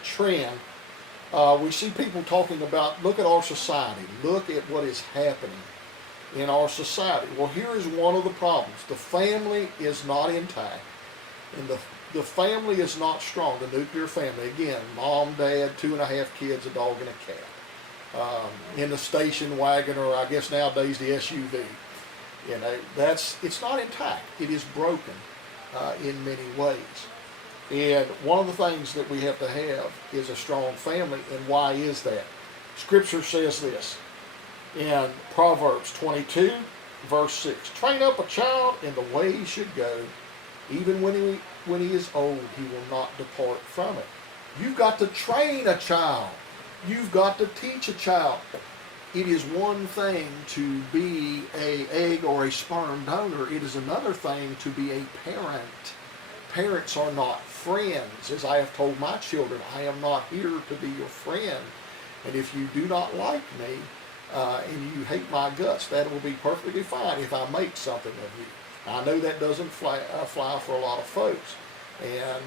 current trend, we see people talking about, look at our society, look at what is happening in our society. Well, here is one of the problems. The family is not intact, and the family is not strong. The nuclear family, again, mom, dad, 2.5 kids, a dog, and a cat. In the station wagon, or I guess nowadays the SUV. You know, it's not intact. It is broken in many ways. And one of the things that we have to have is a strong family. And why is that? Scripture says this in Proverbs 22, verse 6. Train up a child in the way he should go. Even when he is old, he will not depart from it. You've got to train a child. You've got to teach a child. It is one thing to be an egg or a sperm donor. It is another thing to be a parent. Parents are not friends. As I have told my children, I am not here to be your friend. And if you do not like me and you hate my guts, that will be perfectly fine if I make something of you. I know that doesn't fly for a lot of folks. And,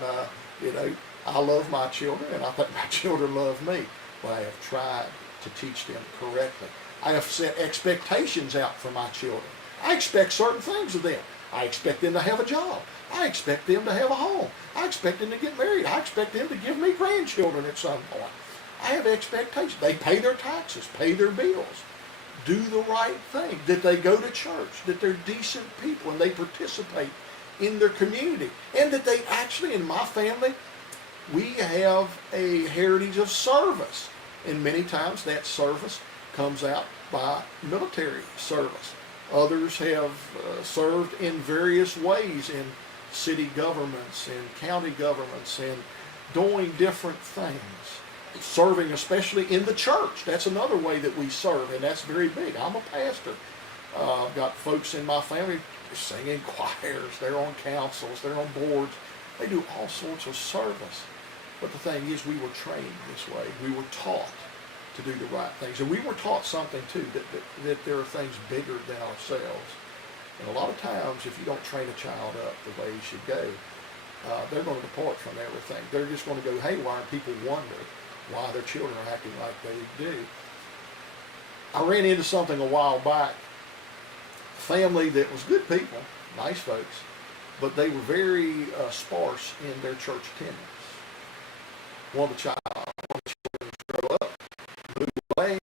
you know, I love my children, and I think my children love me. But I have tried to teach them correctly. I have set expectations out for my children. I expect certain things of them. I expect them to have a job. I expect them to have a home. I expect them to get married. I expect them to give me grandchildren at some point. I have expectations. They pay their taxes, pay their bills, do the right thing, that they go to church, that they're decent people and they participate in their community, and that they actually, in my family, we have a heritage of service. And many times that service comes out by military service. Others have served in various ways in city governments and county governments and doing different things. Serving especially in the church. That's another way that we serve, and that's very big. I'm a pastor. I've got folks in my family singing choirs. They're on councils. They're on boards. They do all sorts of service. But the thing is, we were trained this way. We were taught to do the right things. And we were taught something, too, that there are things bigger than ourselves. And a lot of times, if you don't train a child up the way he should go, they're going to depart from everything. They're just going to go haywire, and people wonder why their children are acting like they do. I ran into something a while back. A family that was good people, nice folks, but they were very sparse in their church attendance. One of the children grow up, move away,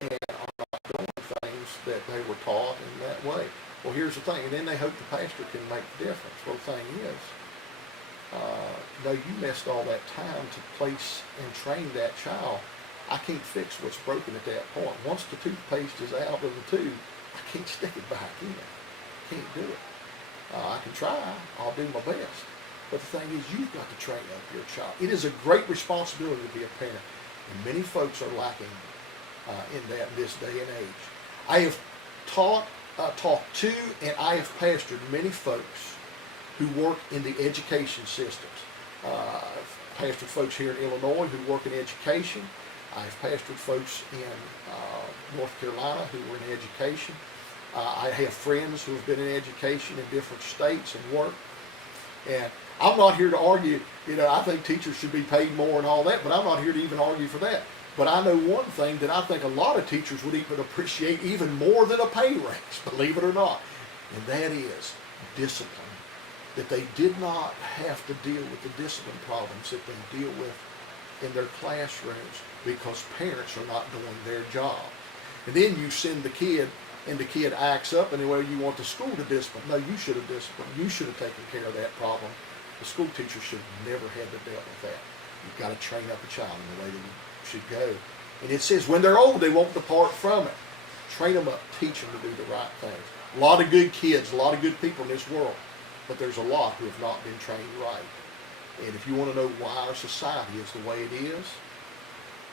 and are not doing things that they were taught in that way. Well, here's the thing, and then they hope the pastor can make the difference. Well, the thing is, no, you missed all that time to place and train that child. I can't fix what's broken at that point. Once the toothpaste is out of the tube, I can't stick it back in. Can't do it. I can try. I'll do my best. But the thing is, you've got to train up your child. It is a great responsibility to be a parent, and many folks are lacking in that in this day and age. I have talked to, and I have pastored many folks who work in the education systems. I've pastored folks here in Illinois who work in education. I've pastored folks in North Carolina who were in education. I have friends who have been in education in different states and work. And I'm not here to argue, I think teachers should be paid more and all that, but I'm not here to even argue for that. But I know one thing that I think a lot of teachers would even appreciate even more than a pay raise, believe it or not, and that is discipline. That they did not have to deal with the discipline problems that they deal with in their classrooms because parents are not doing their job. And then you send the kid, and the kid acts up, and well, you want the school to discipline. No, you should have disciplined. You should have taken care of that problem. The school teacher should have never had to deal with that. You've got to train up a child in the way that it should go. And it says when they're old, they won't depart from it. Train them up, teach them to do the right things. A lot of good kids, a lot of good people in this world, but there's a lot who have not been trained right. And if you want to know why our society is the way it is,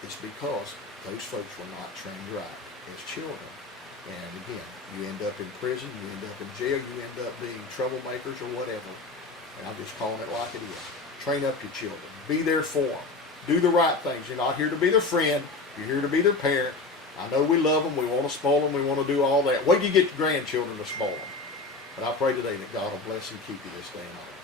it's because those folks were not trained right as children. And again, you end up in prison, you end up in jail, you end up being troublemakers or whatever. And I'm just calling it like it is. Train up your children. Be there for them. Do the right things. You're not here to be their friend. You're here to be their parent. I know we love them. We want to spoil them. We want to do all that. Wait till you get your grandchildren to spoil them. But I pray today that God will bless and keep you this day and all.